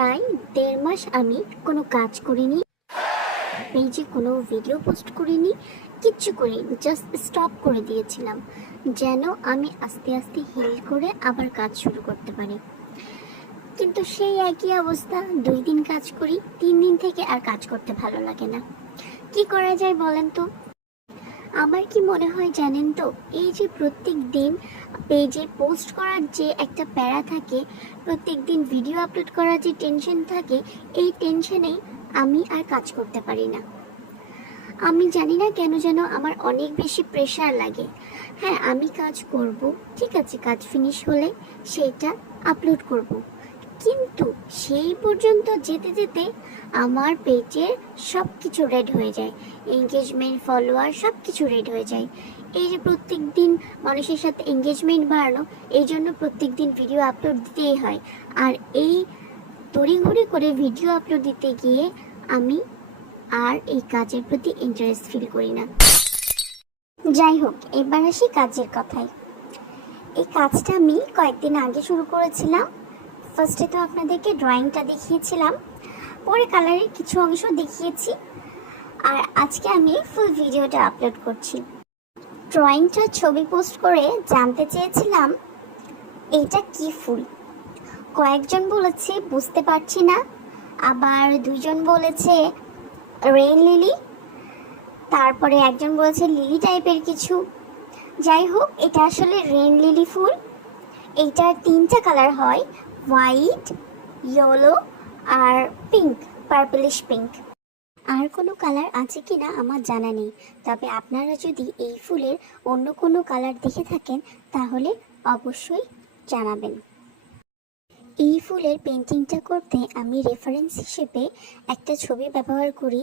প্রায় 1.5 মাস আমি কোনো কাজ করিনি, পেজে কোনো ভিডিও পোস্ট করিনি, কিচ্ছু করিনি, জাস্ট স্টপ করে দিয়েছিলাম যেন আমি আস্তে আস্তে হিল করে আবার কাজ শুরু করতে পারি। কিন্তু সেই একই অবস্থা, 2 দিন কাজ করি, 3 দিন থেকে আর কাজ করতে ভালো লাগে না। কি করা যায় বলেন তো? আমার কি মনে হয় জানেন তো, এই যে প্রত্যেক দিন পেজে পোস্ট করার যে একটা প্যারা থাকে, প্রত্যেক দিন ভিডিও আপলোড করার যে টেনশন থাকে, এই টেনশনেই আমি আর কাজ করতে পারি না। আমি জানি না কেন যেন আমার অনেক বেশি প্রেশার লাগে। হ্যাঁ, আমি কাজ করব, ঠিক আছে, কাজ ফিনিশ হলে সেটা আপলোড করব, কিন্তু সেই পর্যন্ত যেতে যেতে আমার পেজের সব কিছু রেড হয়ে যায়, এঙ্গেজমেন্ট, ফলোয়ার সব কিছু রেড হয়ে যায়। এই যে প্রত্যেক দিন মানুষের সাথে এঙ্গেজমেন্ট বাড়ানো, এই জন্য প্রত্যেক দিন ভিডিও আপলোড দিতেই হয়। আর এই তড়িঘড়ি করে ভিডিও আপলোড দিতে গিয়ে আমি আর এই কাজের প্রতি ইন্টারেস্ট ফিল করি না। যাই হোক, এবার আসি কাজের কথায়। এই কাজটা আমি কয়েকদিন আগে শুরু করেছিলাম। ফার্স্টে তো আপনাদেরকে ড্রয়িংটা দেখিয়েছিলাম, পরে কালারের কিছু অংশ দেখিয়েছি, আর আজকে আমি ফুল ভিডিওটা আপলোড করছি। ড্রয়িংটা ছবি পোস্ট করে জানতে চেয়েছিলাম এটা কি ফুল। কয়েকজন বলেছে বুঝতে পারছি না, আবার 2 জন বলেছে রেইন লিলি, তারপরে একজন বলেছে লিলি টাইপের কিছু। যাই হোক, এটা আসলে রেইন লিলি ফুল। এইটার 3টা কালার হয়, হোয়াইট, ইয়েলো আর পিঙ্ক, পার্পলিশ পিঙ্ক। আর কোনো কালার আছে কি না আমার জানা নেই, তবে আপনারা যদি এই ফুলের অন্য কোনো কালার দেখে থাকেন তাহলে অবশ্যই জানাবেন। এই ফুলের পেন্টিংটা করতে আমি রেফারেন্স হিসেবে একটা ছবি ব্যবহার করি,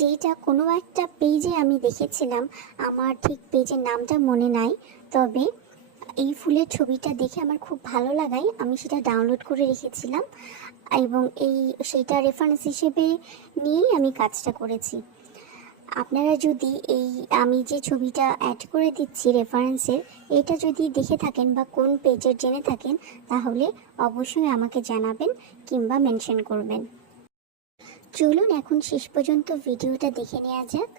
যেটা কোনো একটা পেজে আমি দেখেছিলাম। আমার ঠিক পেজের নামটা মনে নাই, তবে এই ফুলের ছবিটা দেখে আমার খুব ভালো লাগায় আমি সেটা ডাউনলোড করে রেখেছিলাম, এবং সেটা রেফারেন্স হিসেবে নিয়েই আমি কাজটা করেছি। আপনারা যদি আমি যে ছবিটা অ্যাড করে দিচ্ছি রেফারেন্সের, এটা যদি দেখে থাকেন বা কোন পেজের জেনে থাকেন তাহলে অবশ্যই আমাকে জানাবেন কিংবা মেনশন করবেন। চলুন এখন শেষ পর্যন্ত ভিডিওটা দেখে নেওয়া যাক,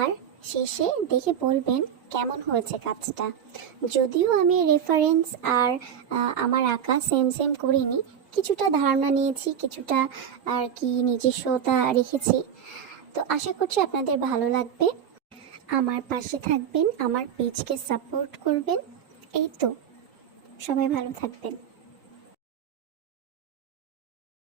আর শেষে দেখে বলবেন কেমন হয়েছে কাজটা। যদিও আমি রেফারেন্স আর আমার আঁকা সেম করিনি, কিছুটা ধারণা নিয়েছি, কিছুটা আর কি নিজস্বতা রেখেছি। তো আশা করছি আপনাদের ভালো লাগবে। আমার পাশে থাকবেন, আমার পেজকে সাপোর্ট করবেন। এই তো, সবাই ভালো থাকবেন।